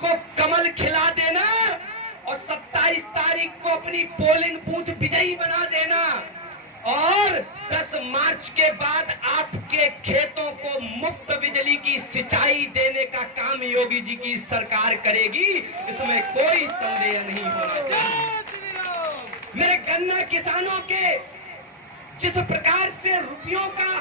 को कमल खिला देना और 27 तारीख को अपनी पोलिंग बूथ विजयी बना देना और 10 मार्च के बाद आपके खेतों को मुफ्त बिजली की सिंचाई देने का काम योगी जी की सरकार करेगी, इसमें कोई संदेह नहीं होना चाहिए। मेरे गन्ना किसानों के जिस प्रकार से रुपयों का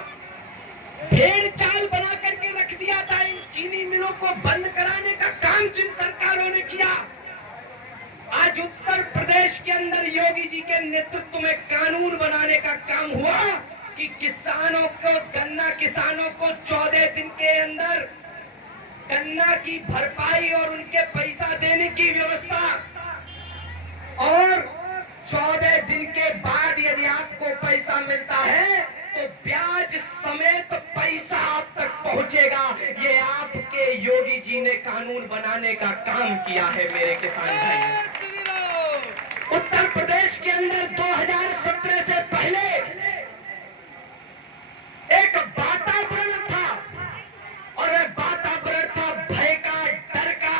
भेड़ चाल बना करके रख दिया था, इन चीनी मिलों को बंद कराने का काम जिन सरकारों ने किया, आज उत्तर प्रदेश के अंदर योगी जी के नेतृत्व में कानून बनाने का काम हुआ कि किसानों को, गन्ना किसानों को 14 दिन के अंदर गन्ना की भरपाई और उनके पैसा देने की व्यवस्था, और 14 दिन के बाद यदि आपको पैसा मिलता है तो ब्याज समेत पैसा आप तक पहुंचेगा। ये आपके योगी जी ने कानून बनाने का काम किया है मेरे किसान भाई। उत्तर प्रदेश के अंदर 2017 से पहले एक वातावरण था और वह वातावरण था भय का, डर का।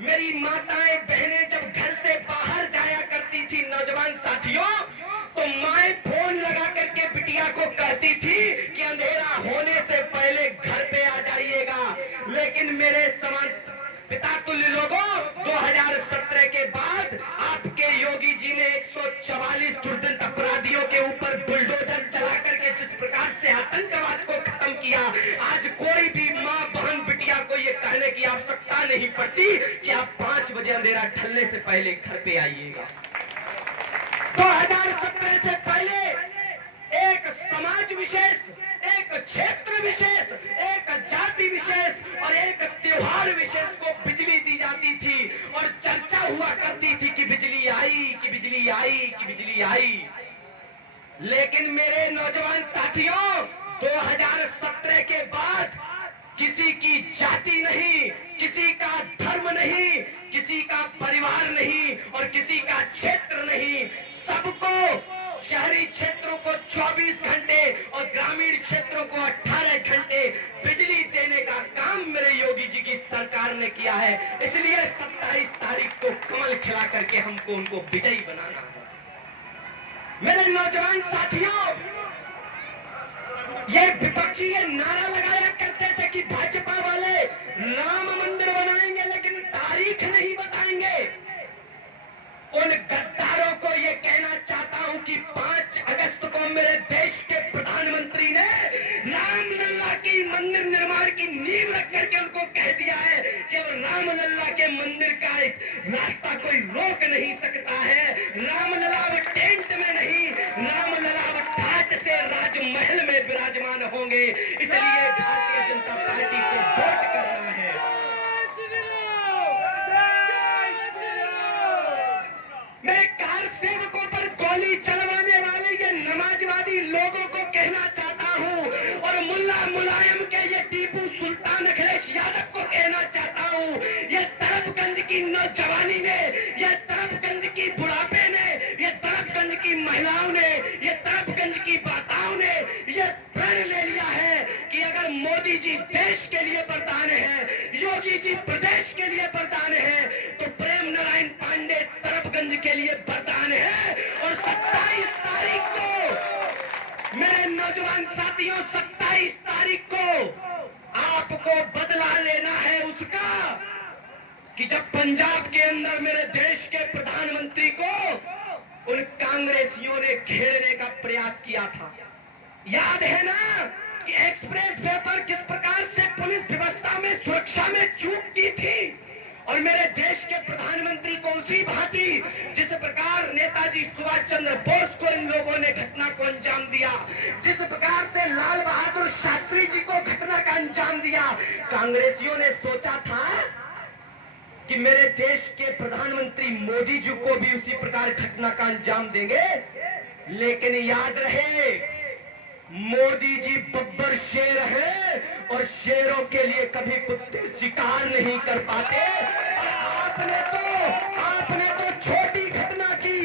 मेरी माताएं बहनें जब घर से बाहर जाया करती थी, नौजवान साथियों, तो माएं फोन लगा करके बिटिया को कहती थी कि अंधेरा होने से पहले घर पे आ जाइएगा। लेकिन मेरे समान पिता तुल्य लोगों, 2017 के बाद आपके योगी जी ने 144 दुर्दंत अपराधियों के ऊपर बुलडोजर चला करके जिस प्रकार से आतंकवाद को खत्म किया, आज कोई भी माँ बहन बिटिया को ये कहने की आवश्यकता नहीं पड़ती कि आप 5 बजे अंधेरा ढलने से पहले घर पे आइएगा। 2017 से पहले एक समाज विशेष, एक क्षेत्र विशेष, एक जाति विशेष और एक त्योहार विशेष को बिजली दी जाती थी और चर्चा हुआ करती थी कि बिजली आई, कि बिजली आई, कि बिजली आई। लेकिन मेरे नौजवान साथियों, 2017 के बाद किसी की जाति नहीं, किसी का धर्म नहीं, किसी का परिवार नहीं और किसी का क्षेत्र नहीं, सबको, शहरी क्षेत्रों को 24 घंटे और ग्रामीण क्षेत्रों को 18 घंटे बिजली देने का काम मेरे योगी जी की सरकार ने किया है। इसलिए 27 तारीख को कमल खिला करके हमको उनको विजयी बनाना है। मेरे नौजवान साथियों, ये विपक्षी ये नारा लगाया करते थे कि भाजपा वाले राम मंदिर बनाएंगे लेकिन तारीख नहीं बताएंगे। उन गद्दारों को ये कहना चाहता हूं कि 5 अगस्त को मेरे देश के प्रधानमंत्री ने रामलला की मंदिर निर्माण की नींव रख करके उनको कह दिया है कि अब रामलला के मंदिर का एक रास्ता कोई रोक नहीं सकता है। रामलला अब टेंट में नहीं, रामलला अब ठाट से राजमहल में विराजमान होंगे। इसलिए भारतीय जनता पार्टी को वोट करना है। मैं कार सेवकों पर गोली चलवाने वाले ये नमाजवादी लोगों को कहना चाहता हूं और मुल्ला मुलायम के ये टीपू सुल्तान अखिलेश यादव को कहना चाहता हूं, ये तरफगंज की नौजवानी ने, ये तरफगंज की बुढ़ापे ने, ये तरफगंज की महिलाओं ने, ये तरफगंज की माताओं ने ये प्रण ले लिया है कि अगर मोदी जी देश के लिए वरदान है, योगी जी प्रदेश के लिए वरदान है, तो प्रेम नारायण पांडे तरफगंज के लिए वरदान है। और 27 तारीख को मेरे नौजवान साथियों, 27 तारीख को आपको बदला लेना है उसका कि जब पंजाब के अंदर मेरे देश के प्रधानमंत्री को उन कांग्रेसियों ने घेरने का प्रयास किया था। याद है ना कि एक्सप्रेस वे पर किस प्रकार से पुलिस व्यवस्था में, सुरक्षा में चूक की थी और मेरे देश के प्रधानमंत्री को उसी भांति जिस प्रकार नेताजी सुभाष चंद्र बोस को इन लोगों ने घटना को अंजाम दिया, जिस प्रकार से लाल बहादुर शास्त्री जी को घटना का अंजाम दिया, कांग्रेसियों ने सोचा था कि मेरे देश के प्रधानमंत्री मोदी जी को भी उसी प्रकार घटना का अंजाम देंगे। लेकिन याद रहे, मोदी जी बब्बर शेर है और शेरों के लिए कभी कुत्ते शिकार नहीं कर पाते। और आपने तो छोटी घटना की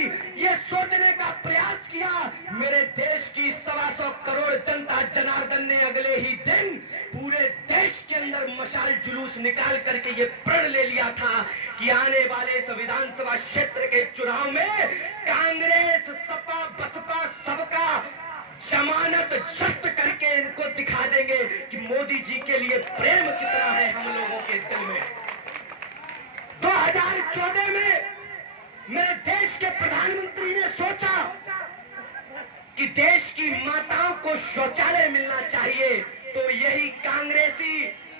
ये सोचने का प्रयास किया। मेरे देश की 125 करोड़ जनता जनार्दन ने अगले ही दिन पूरे देश के अंदर मशाल जुलूस निकाल करके ये प्रण ले लिया लिया था कि आने वाले इस विधानसभा क्षेत्र के चुनाव में कांग्रेस, सपा, बसपा सबका जमानत जब्त करके इनको दिखा देंगे कि मोदी जी के लिए प्रेम कितना है हम लोगों के दिल में। 2014 में मेरे देश के प्रधानमंत्री ने सोचा कि देश की माताओं को शौचालय मिलना चाहिए, तो यही कांग्रेसी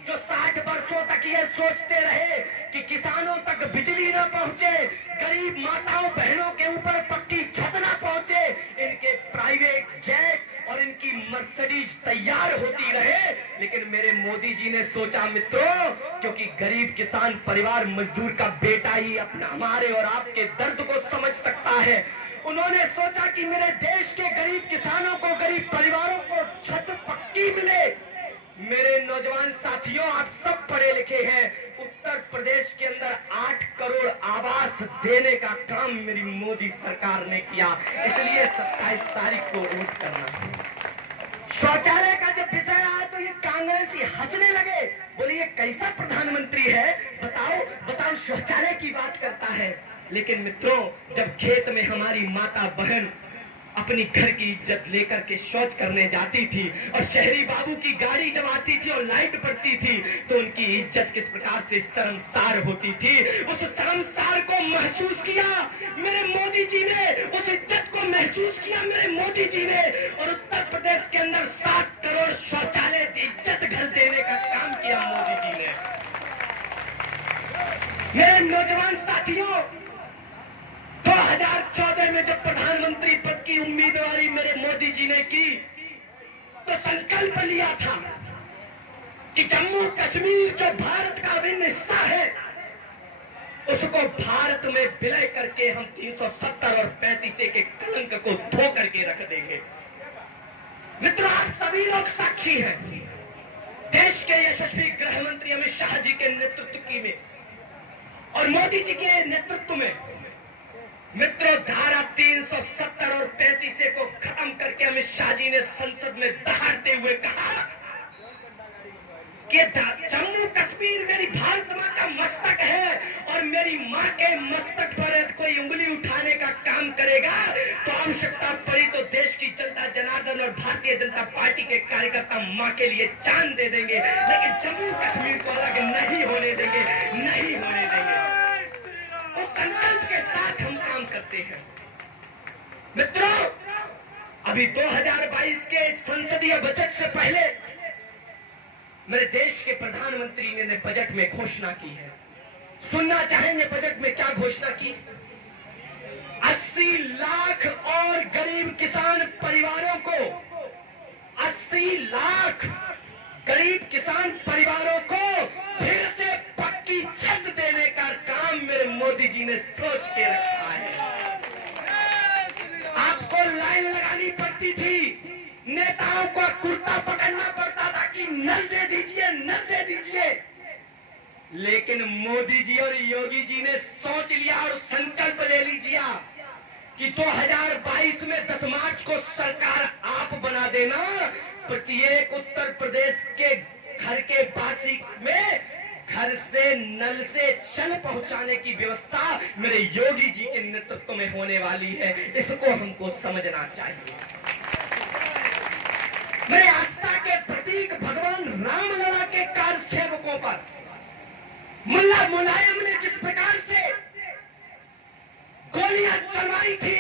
जो 60 वर्षों तक ये सोचते रहे कि किसानों तक बिजली न पहुंचे, गरीब माताओं बहनों के ऊपर पक्की छत न पहुंचे, इनके प्राइवेट जेट और इनकी मर्सिडीज तैयार होती रहे। लेकिन मेरे मोदी जी ने सोचा मित्रों, क्योंकि गरीब किसान परिवार मजदूर का बेटा ही अपना हमारे और आपके दर्द को समझ सकता है, उन्होंने सोचा कि मेरे देश के गरीब किसानों को, गरीब परिवारों को छत पक्की मिले। मेरे नौजवान साथियों, आप सब पढ़े लिखे हैं, उत्तर प्रदेश के अंदर 8 करोड़ आवास देने का काम मेरी मोदी सरकार ने किया। इसलिए 27 तारीख को वोट करना। शौचालय का जब विषय आया तो ये कांग्रेसी हंसने लगे, बोले ये कैसा प्रधानमंत्री है, बताओ शौचालय की बात करता है। लेकिन मित्रों, जब खेत में हमारी माता बहन अपनी घर की इज्जत लेकर के शौच करने जाती थी और शहरी बाबू की गाड़ी जब आती थी और लाइट पड़ती थी तो उनकी इज्जत किस प्रकार से शर्मसार होती थी, उस शर्मसार को महसूस किया मेरे मोदी जी ने, उस इज्जत को महसूस किया मेरे मोदी जी ने, और उत्तर प्रदेश के अंदर 7 करोड़ शौचालय इज्जत घर देने का काम किया मोदी जी ने। मेरे नौजवान साथियों, 2014 में जब प्रधानमंत्री पद की उम्मीदवारी मेरे मोदी जी ने की तो संकल्प लिया था कि जम्मू कश्मीर जो भारत का अभिन्न हिस्सा है उसको भारत में विलय करके हम 370 और 35 के कलंक को धो करके रख देंगे। मित्रों, आप सभी लोग साक्षी हैं, देश के यशस्वी गृह मंत्री अमित शाह जी के नेतृत्व में और मोदी जी के नेतृत्व में मित्रों धारा 370 और 35 को खत्म करके अमित शाह जी ने संसद में दहाड़ते हुए कहा कि जम्मू कश्मीर मेरी भारत मां का मस्तक है और मेरी मां के मस्तक पर कोई उंगली उठाने का काम करेगा तो आवश्यकता पड़ी तो देश की जनता जनार्दन और भारतीय जनता पार्टी के कार्यकर्ता मां के लिए जान दे देंगे, लेकिन जम्मू कश्मीर को अलग नहीं होने देंगे, नहीं होने देंगे। उस संकल्प के साथ हम काम करते हैं। मित्रों, अभी 2022 के संसदीय बजट से पहले मेरे देश के प्रधानमंत्री ने बजट में घोषणा की है। सुनना चाहेंगे बजट में क्या घोषणा की? 80 लाख और गरीब किसान परिवारों को, 80 लाख गरीब किसान परिवारों को फिर से पक्की छत देने का काम मेरे मोदी जी ने सोच के रखा है। आपको लाइन लगानी पड़ती थी, नेताओं को कुर्ता पकड़ना पड़ता था कि नल दे दीजिए, नल दे दीजिए, लेकिन मोदी जी और योगी जी ने सोच लिया और संकल्प ले लीजिए कि 2022 में 10 मार्च को सरकार आप बना देना। प्रत्येक उत्तर प्रदेश के घर के बासी में घर से नल से जल पहुंचाने की व्यवस्था मेरे योगी जी के नेतृत्व में होने वाली है। इसको हमको समझना चाहिए। मेरे आस्था के प्रतीक भगवान रामलला के कार सेवकों पर मुल्ला मुलायम ने जिस प्रकार से गोलियां चलवाई थी,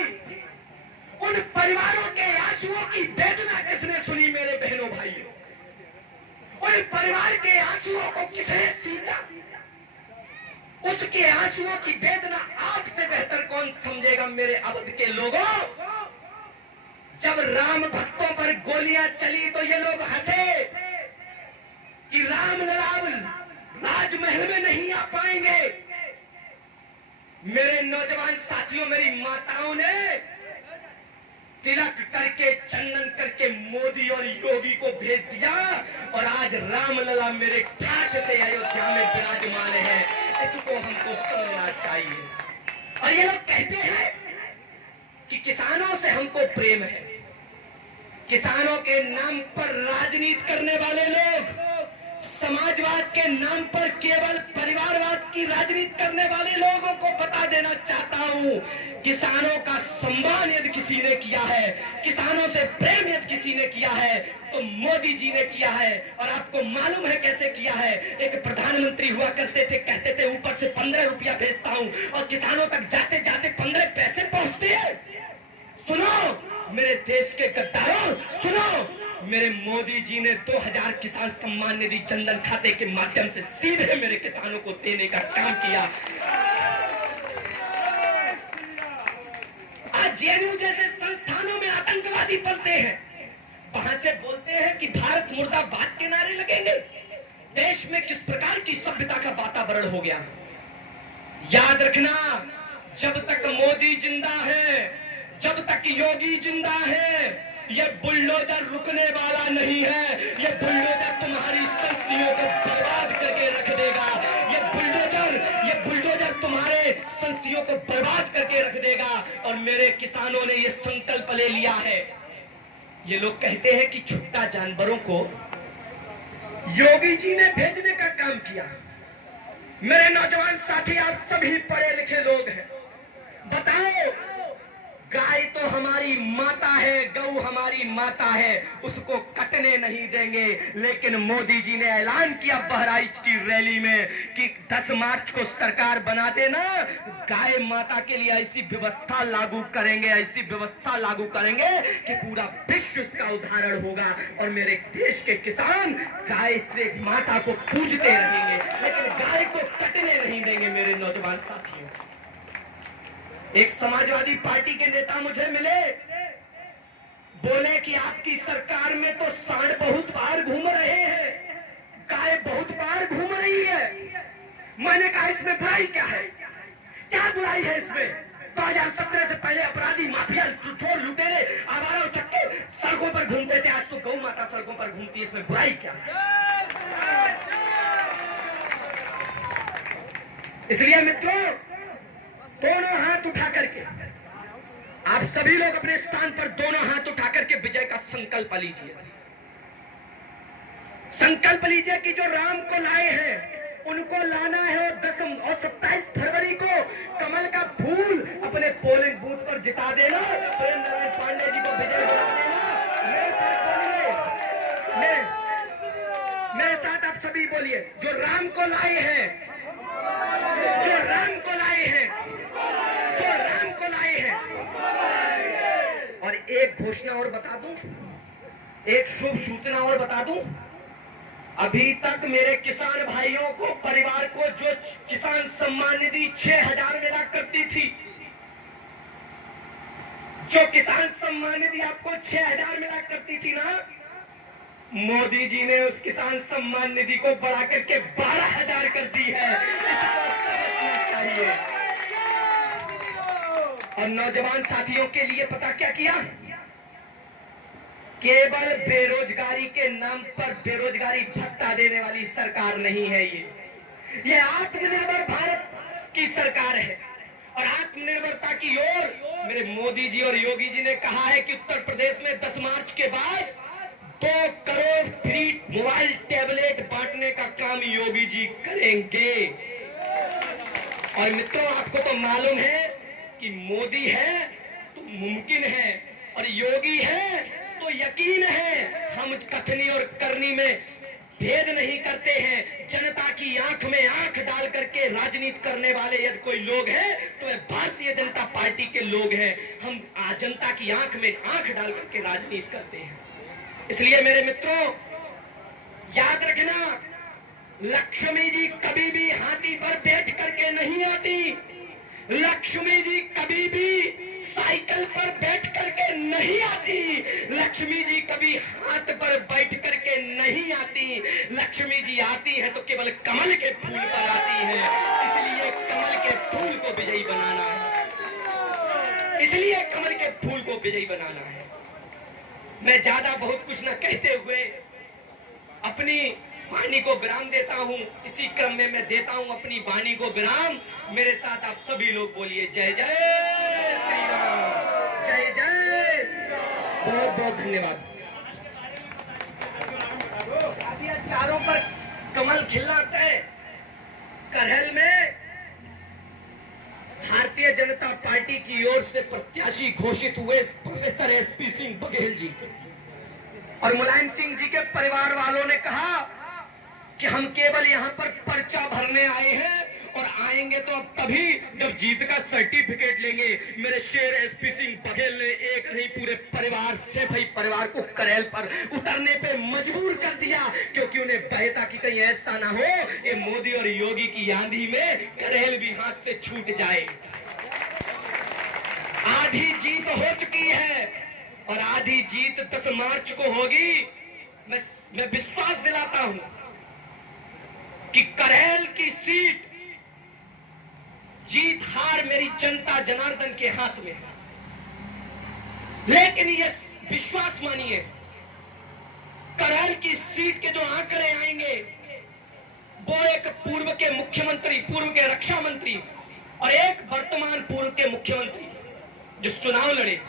उन परिवारों के आंसुओं की वेदना किसने सुनी मेरे बहनों भाइयों? उन परिवार के आंसुओं को किसने सींचा? उसके आंसुओं की वेदना आपसे बेहतर कौन समझेगा मेरे अवध के लोगों? जब राम भक्तों पर गोलियां चली तो ये लोग हंसे कि रामलला राजमहल में नहीं आ पाएंगे। मेरे नौजवान साथियों, मेरी माताओं ने तिलक करके, चंदन करके मोदी और योगी को भेज दिया और आज रामलला मेरे ठाठ से अयोध्या में विराजमान है। इसको हमको समझना चाहिए। और ये लोग कहते हैं कि किसानों से हमको प्रेम है। किसानों के नाम पर राजनीति करने वाले लोग समाजवाद के नाम पर केवल परिवारवाद की राजनीति करने वाले लोगों को बता देना चाहता हूं, किसानों का सम्मान यदि किसी ने किया है, किसानों से प्रेम यदि किसी ने किया है, तो मोदी जी ने किया है। और आपको मालूम है कैसे किया है? एक प्रधानमंत्री हुआ करते थे, कहते थे ऊपर से 15 रुपया भेजता हूं, और किसानों तक जाते जाते 15 पैसे पहुंचते हैं। सुनो मेरे देश के गद्दारों, सुनो, मेरे मोदी जी ने 2000 किसान सम्मान निधि जनधन खाते के माध्यम से सीधे मेरे किसानों को देने का काम किया। आज जेएनयू जैसे संस्थानों में आतंकवादी पलते हैं, वहां से बोलते हैं कि भारत मुर्दाबाद के नारे लगेंगे। देश में किस प्रकार की सभ्यता का वातावरण हो गया। याद रखना, जब तक मोदी जिंदा है, जब तक योगी जिंदा है, ये बुलडोजर रुकने वाला नहीं है। ये बुलडोजर तुम्हारी संस्कृतियों को बर्बाद करके रख देगा। ये बुलडोजर तुम्हारे संस्कृतियों को बर्बाद करके रख देगा। और मेरे किसानों ने ये संकल्प ले लिया है। ये लोग कहते हैं कि छुट्टा जानवरों को योगी जी ने भेजने का काम किया। मेरे नौजवान साथी, आप सभी पढ़े लिखे लोग हैं, बताओ, गाय तो हमारी माता है, गऊ हमारी माता है, उसको कटने नहीं देंगे। लेकिन मोदी जी ने ऐलान किया बहराइच की रैली में कि 10 मार्च को सरकार बना देना, गाय माता के लिए ऐसी व्यवस्था लागू करेंगे, ऐसी व्यवस्था लागू करेंगे कि पूरा विश्व इसका उदाहरण होगा। और मेरे देश के किसान गाय से माता को पूजते रहेंगे, लेकिन गाय को कटने नहीं देंगे। मेरे नौजवान साथियों, एक समाजवादी पार्टी के नेता मुझे मिले, बोले कि आपकी सरकार में तो सांड बहुत बार घूम रहे हैं, गाय बहुत बार घूम रही है। मैंने कहा इसमें बुराई क्या है? क्या बुराई है इसमें? 2017 से पहले अपराधी, माफिया, चोर, लुटेरे, आवारा उचक्के सड़कों पर घूमते थे, आज तो गौ माता सड़कों पर घूमती है। इसमें बुराई क्या है? इसलिए मित्रों, दोनों हाथ उठा करके आप सभी लोग अपने स्थान पर दोनों हाथ उठा करके विजय का संकल्प लीजिए। संकल्प लीजिए कि जो राम को लाए हैं उनको लाना है। और 10 और 27 फरवरी को कमल का फूल अपने पोलिंग बूथ पर जिता देना, प्रेम नारायण पांडे जी को विजय बना देना। मेरे साथ बोलिए, मेरे साथ आप सभी बोलिए, जो राम को लाए हैं, जो राम को लाए हैं, जो राम को लाए हैं। और एक घोषणा और बता दूं, एक शुभ सूचना और बता दूं, अभी तक मेरे किसान भाइयों को, परिवार को जो किसान सम्मान निधि 6000 मिला करती थी, जो किसान सम्मान निधि आपको 6000 मिला करती थी ना, मोदी जी ने उस किसान सम्मान निधि को बढ़ा करके 12000 कर दी है। इसको समझना चाहिए। और नौजवान साथियों के लिए पता क्या किया? केवल बेरोजगारी के नाम पर बेरोजगारी भत्ता देने वाली सरकार नहीं है ये आत्मनिर्भर भारत की सरकार है। और आत्मनिर्भरता की ओर मेरे मोदी जी और योगी जी ने कहा है कि उत्तर प्रदेश में 10 मार्च के बाद 2 करोड़ फ्री मोबाइल टैबलेट बांटने का काम योगी जी करेंगे। और मित्रों, आपको तो मालूम है कि मोदी है तो मुमकिन है, और योगी है तो यकीन है। हम कथनी और करनी में भेद नहीं करते हैं। जनता की आंख में आंख डाल करके राजनीति करने वाले यदि कोई लोग हैं तो वे भारतीय जनता पार्टी के लोग हैं। हम जनता की आंख में आंख डाल करके राजनीति करते हैं। इसलिए मेरे मित्रों, याद रखना, लक्ष्मी जी कभी भी हाथी पर बैठ करके नहीं आती। लक्ष्मी जी कभी भी साइकिल पर बैठ करके नहीं आती। लक्ष्मी जी कभी हाथ पर बैठ करके नहीं आती। लक्ष्मी जी आती है तो केवल कमल के फूल पर आती है। इसलिए कमल के फूल को विजयी बनाना है। इसलिए कमल के फूल को विजयी बनाना है। मैं ज्यादा बहुत कुछ न कहते हुए अपनी वाणी को विराम देता हूं। इसी क्रम में मैं देता हूं अपनी वाणी को विराम। मेरे साथ आप सभी लोग बोलिए जय जय श्री राम, जय जय। बहुत बहुत धन्यवाद। चारों पर कमल खिलना तय। करहल में भारतीय जनता पार्टी की ओर से प्रत्याशी घोषित हुए प्रोफेसर एसपी सिंह बघेल जी और मुलायम सिंह जी के परिवार वालों ने कहा कि हम केवल यहां पर पर्चा भरने आए हैं और आएंगे तो अब तभी जब जीत का सर्टिफिकेट लेंगे। मेरे शेर एसपी सिंह बघेल ने एक नहीं पूरे परिवार से भाई परिवार को करहल पर उतरने पे मजबूर कर दिया, क्योंकि उन्हें भय था कि कहीं ऐसा ना हो ये मोदी और योगी की आंधी में करहल भी हाथ से छूट जाए। आधी जीत हो चुकी है और आधी जीत 10 मार्च को होगी। मैं विश्वास दिलाता हूं कि करहल की सीट जीत हार मेरी जनता जनार्दन के हाथ में है, लेकिन ये विश्वास मानिए करहल की सीट के जो आंकड़े आएंगे वो एक पूर्व के मुख्यमंत्री, पूर्व के रक्षा मंत्री और एक वर्तमान पूर्व के मुख्यमंत्री जो चुनाव लड़े,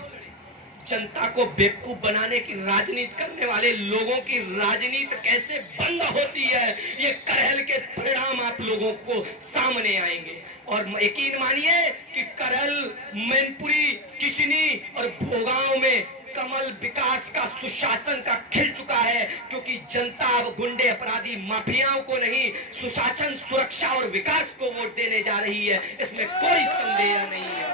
जनता को बेवकूफ बनाने की राजनीति करने वाले लोगों की राजनीति कैसे बंद होती है, ये करहल के परिणाम आप लोगों को सामने आएंगे। और यकीन मानिए कि करहल, मैनपुरी, किशनी और भोगांव में कमल विकास का, सुशासन का खिल चुका है, क्योंकि जनता अब गुंडे, अपराधी, माफियाओं को नहीं, सुशासन, सुरक्षा और विकास को वोट देने जा रही है, इसमें कोई संदेह नहीं है।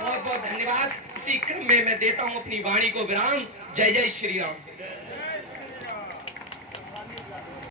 बहुत बहुत धन्यवाद। इसी क्रम में मैं देता हूं अपनी वाणी को विराम। जय जय श्री राम।